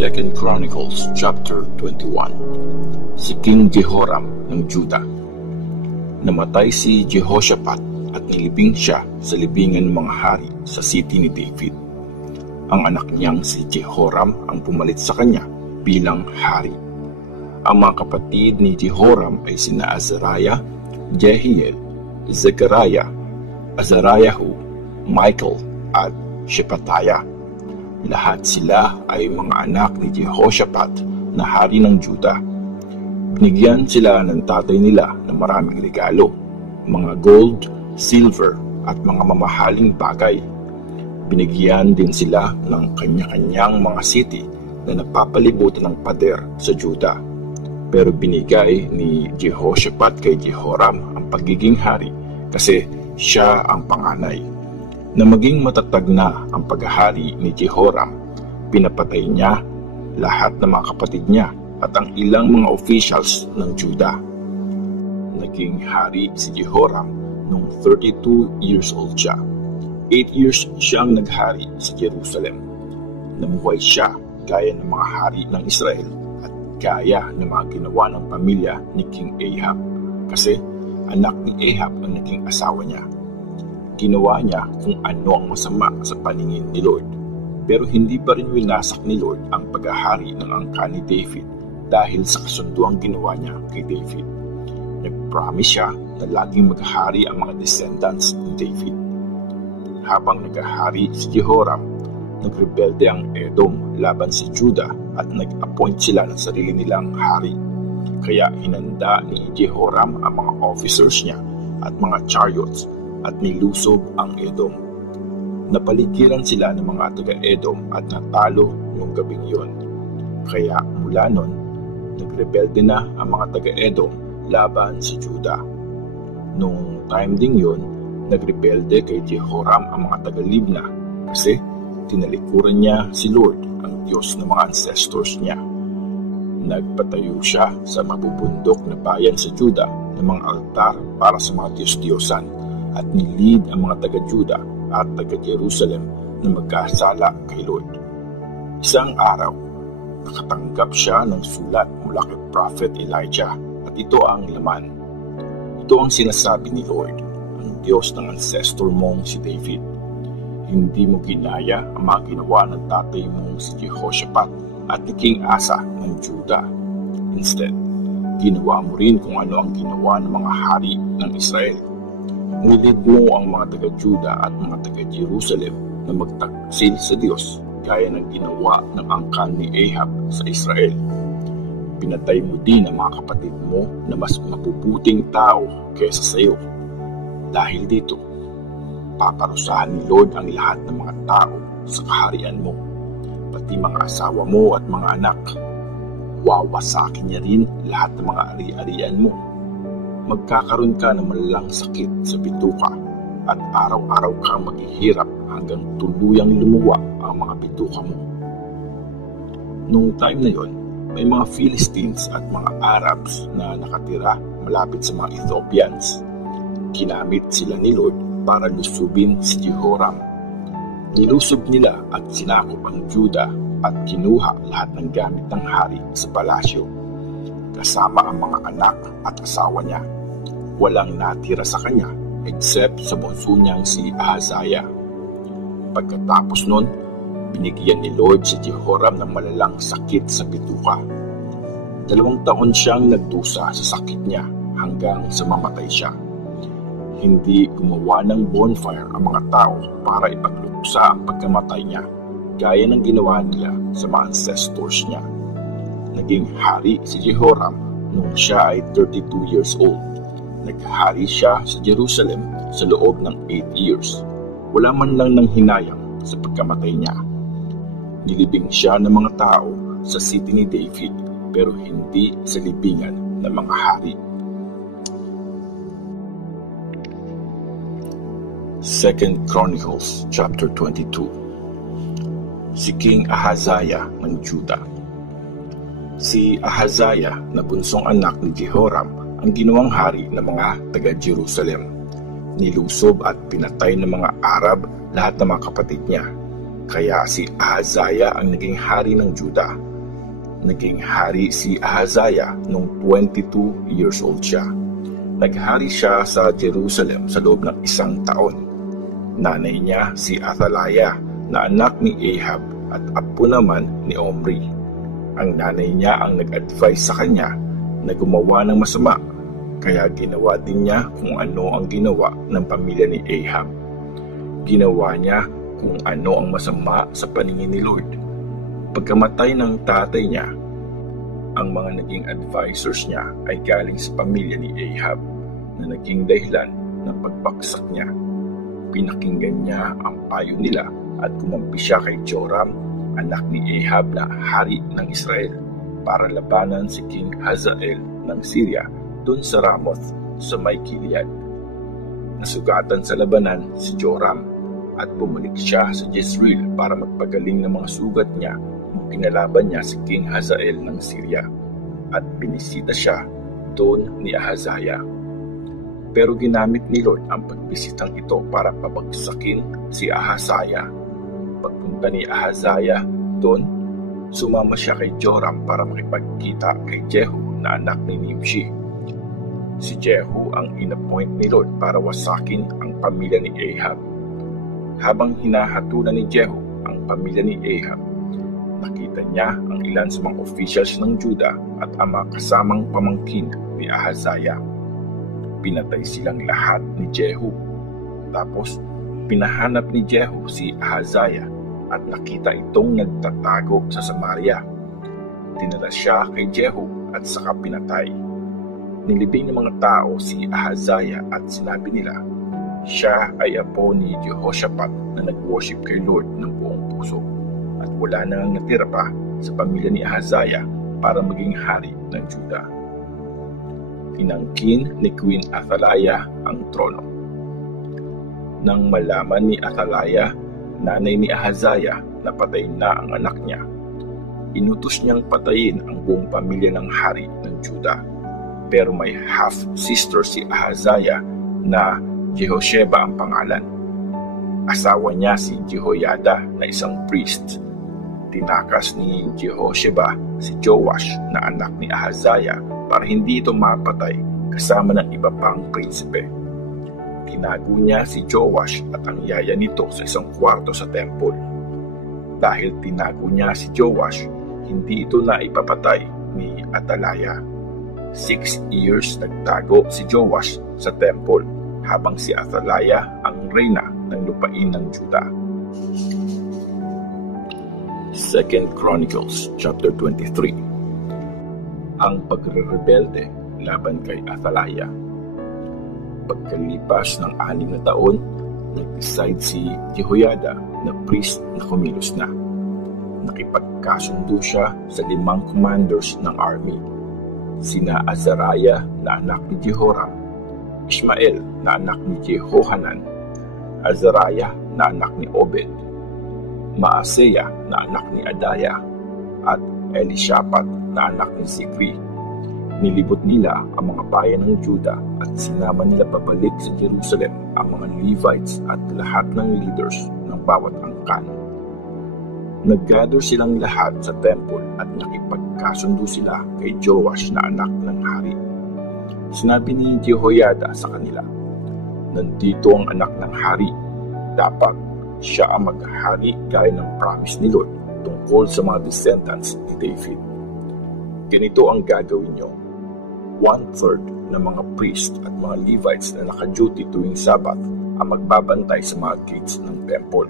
2 Chronicles chapter 21. Si King Jehoram ng Juda. Namatay si Jehoshaphat at nilibing siya sa libingan ng mga hari sa city ni David. Ang anak niyang si Jehoram ang pumalit sa kanya bilang hari. Ang mga kapatid ni Jehoram ay sina Azariah, Jehiel, Zechariah, Azariahu, Michael at Shephatiah. Lahat sila ay mga anak ni Jehoshaphat na hari ng Juda. Binigyan sila ng tatay nila ng maraming regalo, mga gold, silver at mga mamahaling bagay. Binigyan din sila ng kanya-kanyang mga city na napapalibutan ng pader sa Juda. Pero binigay ni Jehoshaphat kay Jehoram ang pagiging hari kasi siya ang panganay. Na maging matatag na ang paghahari ni Jehoram, pinapatay niya lahat ng mga kapatid niya at ang ilang mga officials ng Juda. Naging hari si Jehoram noong 32 years old siya. 8 years siyang naghari sa Jerusalem. Namuhay siya gaya ng mga hari ng Israel at gaya ng mga ginawa ng pamilya ni King Ahab kasi anak ni Ahab ang naging asawa niya. Ginawa niya kung ano ang masama sa paningin ni Lord. Pero hindi pa rin winasak ni Lord ang paghahari ng angka ni David dahil sa kasunduang ginawa niya kay David. Nag-promise siya na laging maghahari ang mga descendants ni David. Habang naghahari si Jehoram, nagrebelde ang Edom laban si Judah at nag-appoint sila ng sarili nilang hari. Kaya hinanda ni Jehoram ang mga officers niya at mga chariots at nilusob ang Edom. Napaligiran sila ng mga taga-Edom at natalo noong gabing yon. Kaya mula nun, nagrebelde na ang mga taga-Edom laban sa Juda. Noong time ding yon, nagrebelde kay Jehoram ang mga taga-Libna kasi tinalikuran niya si Lord, ang Diyos ng mga ancestors niya. Nagpatayo siya sa mabubundok na bayan sa Juda ng mga altar para sa mga Diyos-Diyosan at nilid ang mga taga-Juda at taga-Jerusalem na magkasala kay Lord. Isang araw, nakatanggap siya ng sulat mula kay Prophet Elijah at ito ang laman. Ito ang sinasabi ni Lord, ang Diyos ng ancestor mong si David. Hindi mo ginaya ang mga ginawa ng tatay mong si Jehoshaphat at ni King Asa ng Juda. Instead, ginawa mo rin kung ano ang ginawa ng mga hari ng Israel. Nilid mo ang mga taga-Juda at mga taga-Jerusalem na magtaksil sa Diyos gaya ng ginawa ng angkan ni Ahab sa Israel. Pinatay mo din ang mga kapatid mo na mas mapuputing tao kaysa sa iyo. Dahil dito, paparusahan ni Lord ang lahat ng mga tao sa kaharian mo, pati mga asawa mo at mga anak. Wawasakin niya rin lahat ng mga ari-arian mo. Magkakaroon ka ng malalang sakit sa bituka at araw-araw kang maghihirap hanggang tuluyang lumuwa ang mga bituka mo. Noong time na yon, may mga Philistines at mga Arabs na nakatira malapit sa mga Ethiopians. Ginamit sila ni Lord para lusubin si Jehoram. Nilusob nila at sinakop ang Juda at kinuha lahat ng gamit ng hari sa palasyo, kasama ang mga anak at asawa niya. Walang natira sa kanya except sa bunso niyang si Ahaziah. Pagkatapos nun, binigyan ni Lord si Jehoram ng malalang sakit sa bituka. 2 taon siyang nagdusa sa sakit niya hanggang sa mamatay siya. Hindi gumawa ng bonfire ang mga tao para ipagluksa ang pagkamatay niya, gaya ng ginawa nila sa mga ancestors niya. Naging hari si Jehoram nung siya ay 32 years old. Naghari siya sa Jerusalem sa loob ng 8 years. Wala man lang nang hinayang sa pagkamatay niya. Nilibing siya ng mga tao sa city ni David pero hindi sa libingan ng mga hari. 2 Chronicles chapter 22. Si King Ahaziah ng Juda. Si Ahaziah na bunsong anak ni Jehoram ang ginawang hari ng mga taga-Jerusalem. Nilusob at pinatay ng mga Arab lahat ng mga kapatid niya. Kaya si Ahaziah ang naging hari ng Juda Naging hari si Ahaziah nung 22 years old siya. Naghari siya sa Jerusalem sa loob ng 1 taon. Nanay niya si Athaliah na anak ni Ahab at apo naman ni Omri. Ang nanay niya ang nag-advise sa kanya na gumawa ng masama, kaya ginawa din niya kung ano ang ginawa ng pamilya ni Ahab. Ginawa niya kung ano ang masama sa paningin ni Lord. Pagkamatay ng tatay niya, ang mga naging advisors niya ay galing sa pamilya ni Ahab na naging dahilan ng pagbagsak niya. Pinakinggan niya ang payo nila at kumampi siya kay Joram, anak ni Ahab na hari ng Israel, para labanan si King Hazael ng Syria dun sa Ramoth sa may Gilead. Nasugatan sa labanan si Joram at bumalik siya sa Jezreel para magpagaling ng mga sugat niya nung kinalaban niya si King Hazael ng Syria, at binisita siya doon ni Ahaziah. Pero ginamit ni Lord ang pagbisitang ito para pabagsakin si Ahaziah. Pagpunta ni Ahaziah doon, sumama siya kay Joram para makipagkita kay Jehu na anak ni Nimshi. Si Jehu ang inappoint ni Lord para wasakin ang pamilya ni Ahab. Habang hinahatulan ni Jehu ang pamilya ni Ahab, nakita niya ang ilan sa mga officials ng Juda at ang mga kasamang pamangkin ni Ahaziah. Pinatay silang lahat ni Jehu. Tapos, pinahanap ni Jehu si Ahaziah at nakita itong nagtatago sa Samaria. Dinala siya kay Jehu at saka pinatay. Nilibing ng mga tao si Ahaziah at sinabi nila, siya ay apo ni Jehoshaphat na nag-worship kay Lord ng buong puso, at wala nang natira pa sa pamilya ni Ahaziah para maging hari ng Juda. Tinangkin ni Queen Athaliah ang trono. Nang malaman ni Athaliah, nanay ni Ahaziah, na patay na ang anak niya, inutos niyang patayin ang buong pamilya ng hari ng Juda. Pero may half-sister si Ahaziah na Jehosheba ang pangalan. Asawa niya si Jehoiada na isang priest. Tinakas ni Jehosheba si Joash na anak ni Ahaziah para hindi ito mapatay kasama ng iba pang prinsipe. Tinago niya si Joash at ang yaya nito sa isang kwarto sa temple. Dahil tinago niya si Joash, hindi ito na ipapatay ni Athaliah. 6 years nagtago si Joash sa temple habang si Athaliah ang reyna ng lupain ng Juda. 2 Chronicles chapter 23. Ang pagre-rebelde laban kay Athaliah. Pagkalipas ng 6 na taon, nag-decide si Jehoiada na priest na kumilos na. Nakipagkasundo siya sa 5 commanders ng army. Sina Azariah na anak ni Jehoram, Ishmael na anak ni Jehohanan, Azariah na anak ni Obed, Maaseya na anak ni Adaya, at Elishaphat na anak ni Zikri. Nilibot nila ang mga bayan ng Juda at sinama nila pabalik sa Jerusalem ang mga Levites at lahat ng leaders ng bawat angkan. Nag-gather silang lahat sa temple at nakipagkasundo sila kay Joash na anak ng hari. Sinabi ni Jehoiada sa kanila, nandito ang anak ng hari. Dapat siya ang maghari gaya ng promise ni Lord tungkol sa mga descendants ni David. Ganito ang gagawin niyo. 1/3 ng mga priest at mga Levites na naka-duty tuwing Sabat ang magbabantay sa mga gates ng temple.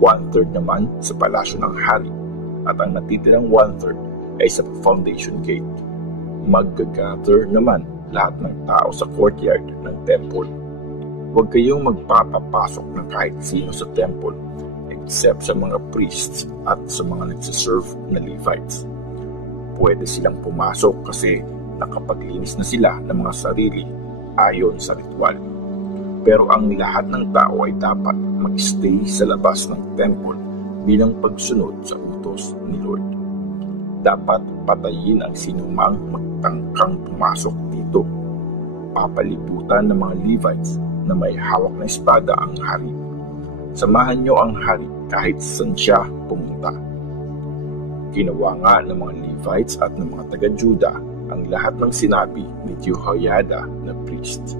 1/3 naman sa palasyo ng hari, at ang natitirang 1/3 ay sa foundation gate. Mag-gather naman lahat ng tao sa courtyard ng temple. Huwag kayong magpapapasok ng kahit sino sa temple except sa mga priests at sa mga nagsiserve na Levites. Pwede silang pumasok kasi nakapaglinis na sila ng mga sarili ayon sa ritual. Pero ang lahat ng tao ay dapat mag-stay sa labas ng temple bilang pagsunod sa utos ni Lord. Dapat patayin ang sinumang magtangkang pumasok dito. Papalibutan ng mga Levites na may hawak na espada ang hari. Samahan niyo ang hari kahit saan siya pumunta. Ginawa nga ng mga Levites at ng mga taga-Juda ang lahat ng sinabi ni Jehoiada na priest.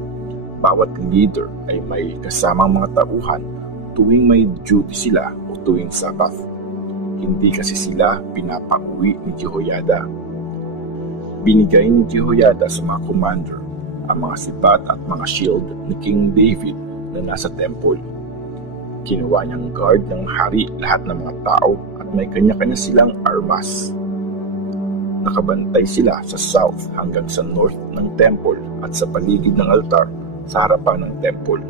Bawat leader ay may kasamang mga tauhan tuwing may duty sila o tuwing Sabbath. Hindi kasi sila pinapauwi ni Jehoiada. Binigay ni Jehoiada sa mga commander ang mga sibat at mga shield ni King David na nasa temple. Kinuha niyang guard ng hari lahat ng mga tao at may kanya-kanya silang armas. Nakabantay sila sa south hanggang sa north ng temple at sa paligid ng altar sa harapan ng temple.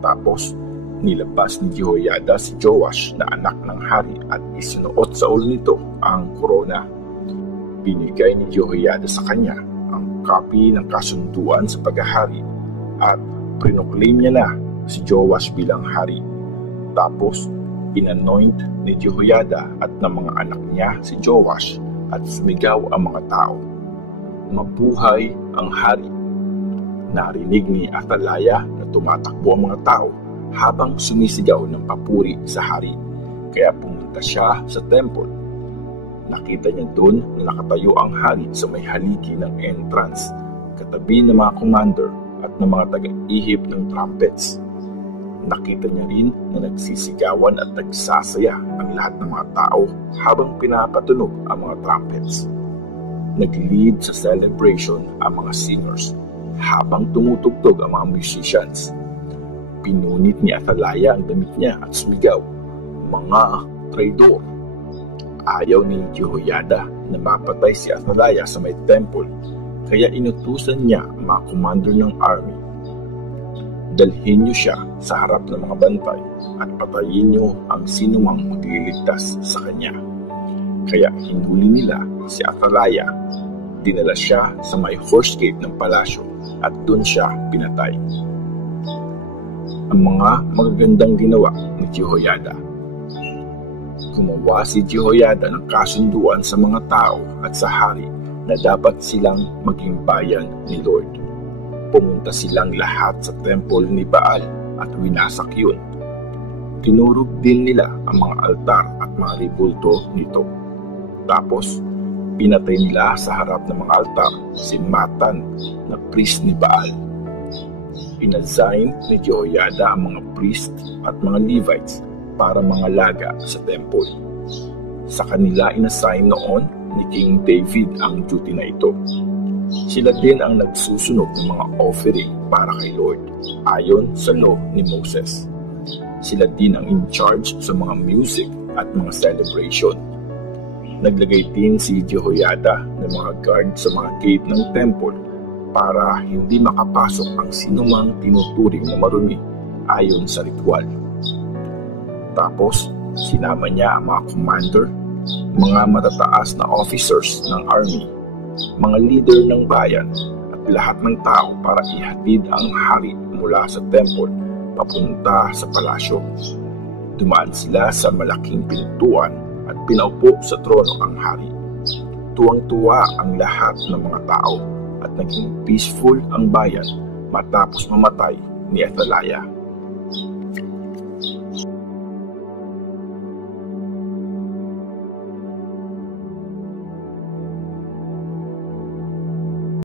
Tapos, nilabas ni Jehoiada si Joash na anak ng hari at isinuot sa ulo nito ang korona. Binigay ni Jehoiada sa kanya ang copy ng kasunduan sa paghahari at prinoclaim niya na si Joash bilang hari. Tapos, inanoint ni Jehoiada at ng mga anak niya si Joash at sumigaw ang mga tao, "Mabuhay ang hari!" Narinig ni Athaliah na tumatakbo ang mga tao habang sumisigaw ng papuri sa hari. Kaya pumunta siya sa temple. Nakita niya doon na nakatayo ang hari sa may haligi ng entrance, katabi ng mga commander at ng mga taga-ihip ng trumpets. Nakita niya rin na nagsisigawan at nagsasaya ang lahat ng mga tao habang pinapatunog ang mga trumpets. Nag-lead sa celebration ang mga singers habang tumutugtog ang mga musicians. Pinunit ni Athaliah ang damit niya at sumigaw, "Mga traidor!" Ayaw ni Jehoiada na mapatay si Athaliah sa may temple, kaya inutusan niya ang mga commander ng army. "Dalhin niyo siya sa harap ng mga bantay at patayin niyo ang sinumang magliligtas sa kanya." Kaya hinuli nila si Athaliah. Dinala siya sa may horse gate ng palasyo at doon siya pinatay. Ang mga magagandang ginawa ni Jehoiada. Gumawa si Jehoiada ng kasunduan sa mga tao at sa hari na dapat silang maging bayan ni Lord. Pumunta silang lahat sa temple ni Baal at winasak yun. Tinurog din nila ang mga altar at mga ribulto nito. Tapos, pinatay nila sa harap ng mga altar si Matan na priest ni Baal. Inassign ni Jehoiada ang mga priest at mga Levites para mga laga sa temple. Sa kanila inassign noon ni King David ang duty na ito. Sila din ang nagsusunog ng mga offering para kay Lord, ayon sa law ni Moses. Sila din ang in charge sa mga music at mga celebration. Naglagay din si Jehoiada ng mga guard sa mga gate ng temple para hindi makapasok ang sinumang tinuturing na marumi ayon sa ritual. Tapos, sinama niya ang mga commander, mga matataas na officers ng army, mga leader ng bayan at lahat ng tao para ihatid ang hari mula sa temple papunta sa palasyo. Dumaan sila sa malaking pintuan at pinaupo sa trono ang hari. Tuwang-tuwa ang lahat ng mga tao at naging peaceful ang bayan matapos mamatay ni Athaliah.